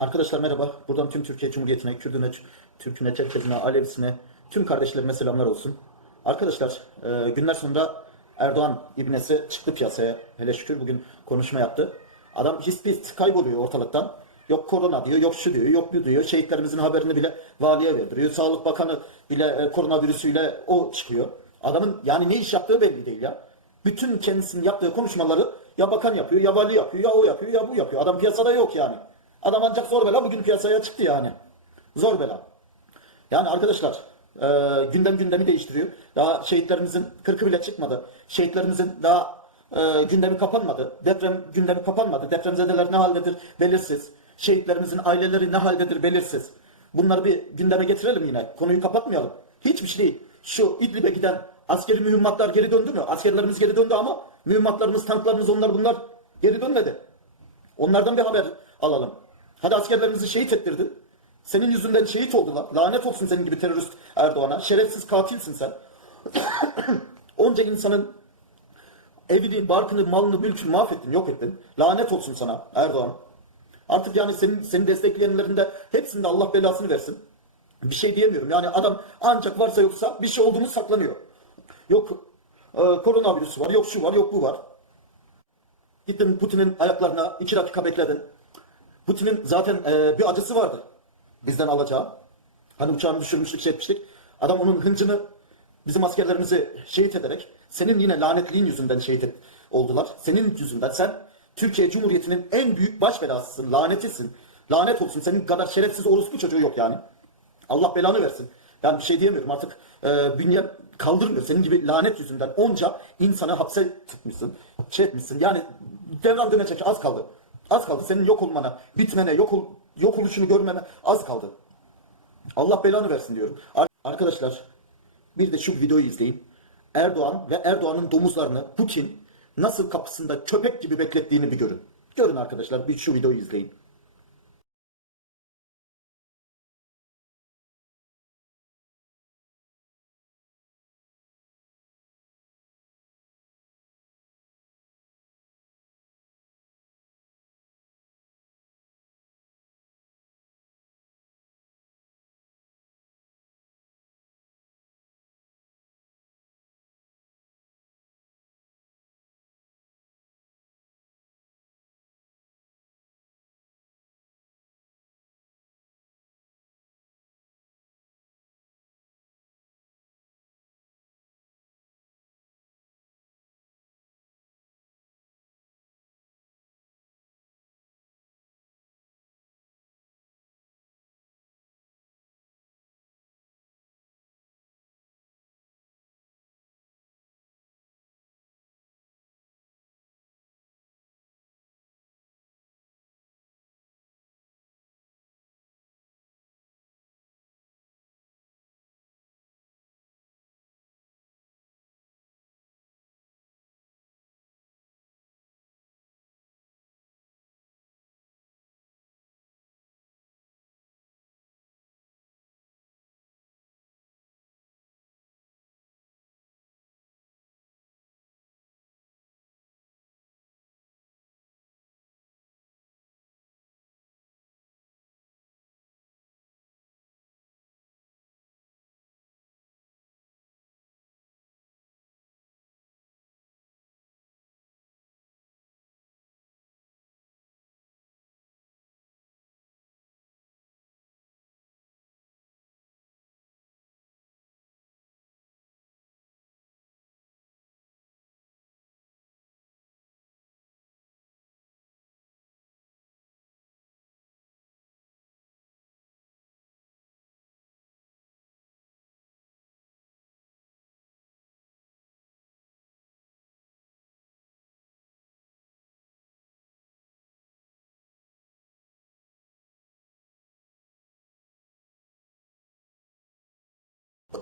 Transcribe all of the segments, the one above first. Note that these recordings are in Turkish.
Arkadaşlar merhaba. Buradan tüm Türkiye Cumhuriyeti'ne, Kürdüne, Türküne, Çerkezine, Alevisine, tüm kardeşlerime selamlar olsun. Arkadaşlar e, günler sonra Erdoğan ibnesi çıktı piyasaya. Hele şükür bugün konuşma yaptı. Adam his pis kayboluyor ortalıktan. Yok korona diyor, yok şu diyor, yok bu diyor. Şehitlerimizin haberini bile valiye verdiriyor. Sağlık Bakanı bile e, koronavirüsüyle o çıkıyor. Adamın yani ne iş yaptığı belli değil ya. Bütün kendisinin yaptığı konuşmaları ya bakan yapıyor, ya vali yapıyor, ya o yapıyor, ya bu yapıyor. Adam piyasada yok yani. Adam ancak zor bela bugün piyasaya çıktı yani. Zor bela. Yani arkadaşlar e, gündem gündemi değiştiriyor. Daha şehitlerimizin kırkı bile çıkmadı. Şehitlerimizin daha e, gündemi kapanmadı. Deprem gündemi kapanmadı. Depremzedeler ne haldedir belirsiz. Şehitlerimizin aileleri ne haldedir belirsiz. Bunları bir gündeme getirelim yine. Konuyu kapatmayalım. Hiçbir şey değil. Şu İdlib'e giden askeri mühimmatlar geri döndü mü? Askerlerimiz geri döndü ama mühimmatlarımız, tanklarımız onlar bunlar geri dönmedi. Onlardan bir haber alalım. Hadi askerlerimizi şehit ettirdin. Senin yüzünden şehit oldular. Lanet olsun senin gibi terörist Erdoğan'a. Şerefsiz katilsin sen. Onca insanın evini, barkını, malını, mülkünü mahvettin, yok ettin. Lanet olsun sana Erdoğan. Artık yani senin, seni destekleyenlerin de hepsinde Allah belasını versin. Bir şey diyemiyorum. Yani adam ancak varsa yoksa bir şey olduğunu saklanıyor. Yok e, koronavirüsü var, yok şu var, yok bu var. Gittin Putin'in ayaklarına iki dakika bekledin. Putin'in zaten e, bir acısı vardı. Bizden alacağı. Hani uçağını düşürmüştük, şey etmiştik. Adam onun hıncını bizim askerlerimizi şehit ederek senin yine lanetliğin yüzünden şehit et, oldular. Senin yüzünden sen Türkiye Cumhuriyeti'nin en büyük baş belasısın, lanetisin. Lanet olsun. Senin kadar şerefsiz orospu çocuğu yok yani. Allah belanı versin. Yani bir şey diyemiyorum artık e, bünye kaldırmıyor. Senin gibi lanet yüzünden onca insanı hapse tıkmışsın, şey etmişsin. Yani devran dönecek az kaldı. Az kaldı. Senin yok olmana, bitmene, yok, ol, yok oluşunu görmene az kaldı. Allah belanı versin diyorum. Ar- Arkadaşlar bir de şu videoyu izleyin. Erdoğan ve Erdoğan'ın domuzlarını Putin nasıl kapısında köpek gibi beklettiğini bir görün. Görün arkadaşlar bir şu videoyu izleyin.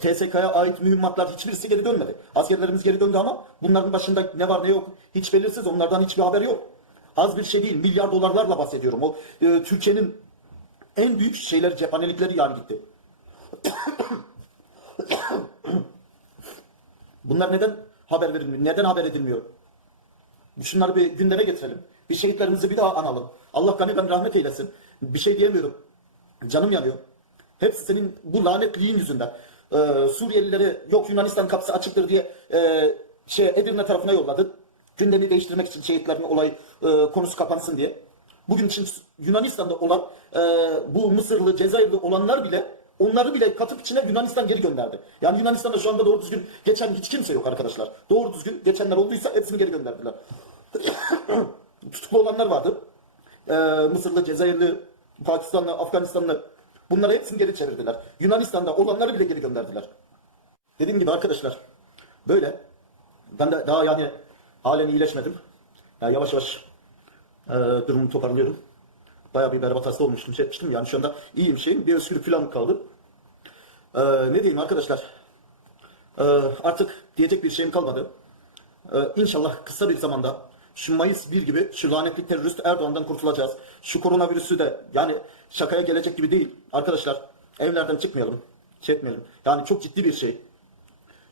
TSK'ya ait mühimmatlar hiçbirisi geri dönmedi. Askerlerimiz geri döndü ama bunların başında ne var ne yok hiç belirsiz. Onlardan hiçbir haber yok. Az bir şey değil. Milyar dolarlarla bahsediyorum. O e, Türkiye'nin en büyük şeyleri, cephanelikleri yani gitti. Bunlar neden haber verilmiyor? Neden haber edilmiyor? Şunları bir gündeme getirelim. Bir şehitlerimizi bir daha analım. Allah gani ben rahmet eylesin. Bir şey diyemiyorum. Canım yanıyor. Hepsi senin bu lanetliğin yüzünden. Ee, Suriyelileri yok Yunanistan kapısı açıktır diye e, şey Edirne tarafına yolladı. Gündemi değiştirmek için şehitlerin olay e, konusu kapansın diye. Bugün için Yunanistan'da olan e, bu Mısırlı, Cezayirli olanlar bile onları bile katıp içine Yunanistan geri gönderdi. Yani Yunanistan'da şu anda doğru düzgün geçen hiç kimse yok arkadaşlar. Doğru düzgün geçenler olduysa hepsini geri gönderdiler. Tutuklu olanlar vardı. Ee, Mısırlı, Cezayirli, Pakistanlı, Afganistanlı bunları hepsini geri çevirdiler. Yunanistan'da olanları bile geri gönderdiler. Dediğim gibi arkadaşlar böyle ben de daha yani halen iyileşmedim. Ya yavaş yavaş e, durumumu toparlıyorum. Bayağı bir berbat hasta olmuştum, şey etmiştim. Yani şu anda iyiyim şeyim. Bir öksürük falan kaldı. Ee, ne diyeyim arkadaşlar? Ee, artık diyecek bir şeyim kalmadı. Ee, inşallah kısa bir zamanda şu Mayıs 1 gibi şu lanetli terörist Erdoğan'dan kurtulacağız. Şu koronavirüsü de yani şakaya gelecek gibi değil. Arkadaşlar evlerden çıkmayalım. Etmeyelim. Yani çok ciddi bir şey.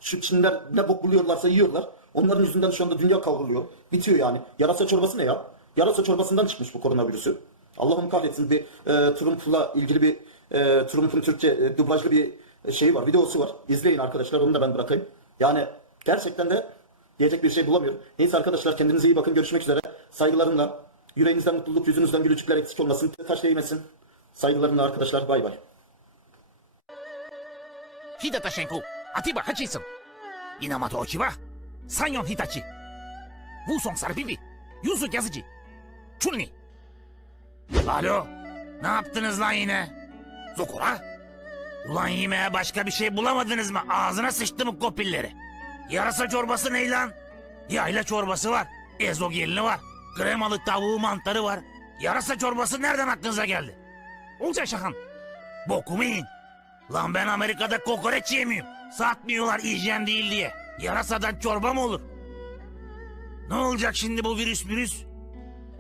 Şu Çinler ne bok buluyorlarsa yiyorlar. Onların yüzünden şu anda dünya kavruluyor. Bitiyor yani. Yarasa çorbası ne ya? Yarasa çorbasından çıkmış bu koronavirüsü. Allah'ım kahretsin bir e, Trump'la ilgili bir e, Trump'un Türkçe e, dublajlı bir şeyi var. Videosu var. İzleyin arkadaşlar onu da ben bırakayım. Yani gerçekten de Diyecek bir şey bulamıyorum. Neyse arkadaşlar kendinize iyi bakın. Görüşmek üzere. Saygılarımla. Yüreğinizden mutluluk, yüzünüzden gülücükler eksik olmasın. Taş değmesin. Saygılarımla arkadaşlar. Bay bay. Hidata Shenku, Atiba Hutchinson, Inamoto Okiwa, Sanyon Hitachi, Wuson Sarbibi, Yuzu Yazıcı, Chunli. Alo, ne yaptınız lan yine? Zokora? Ulan yemeğe başka bir şey bulamadınız mı? Ağzına sıçtı mı kopilleri? Yarasa çorbası ne lan? Yayla çorbası var, ezogelini var, kremalı tavuğu mantarı var. Yarasa çorbası nereden aklınıza geldi? Olcay Şahan, bokumu yiyin. Lan ben Amerika'da kokoreç yemiyorum. Satmıyorlar hijyen değil diye. Yarasadan çorba mı olur? Ne olacak şimdi bu virüs virüs?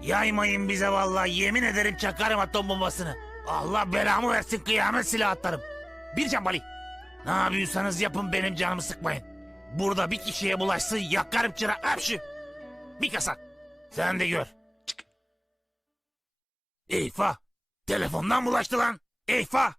Yaymayın bize vallahi yemin ederim çakarım atom bombasını. Allah belamı versin kıyamet silah atarım. Bir can Bali. Ne yapıyorsanız yapın benim canımı sıkmayın. Burada bir kişiye bulaşsın yakarım çırak hapşı. Bir kasa. Sen de gör. Çık. Eyfa. Telefondan bulaştı lan. Eyfa.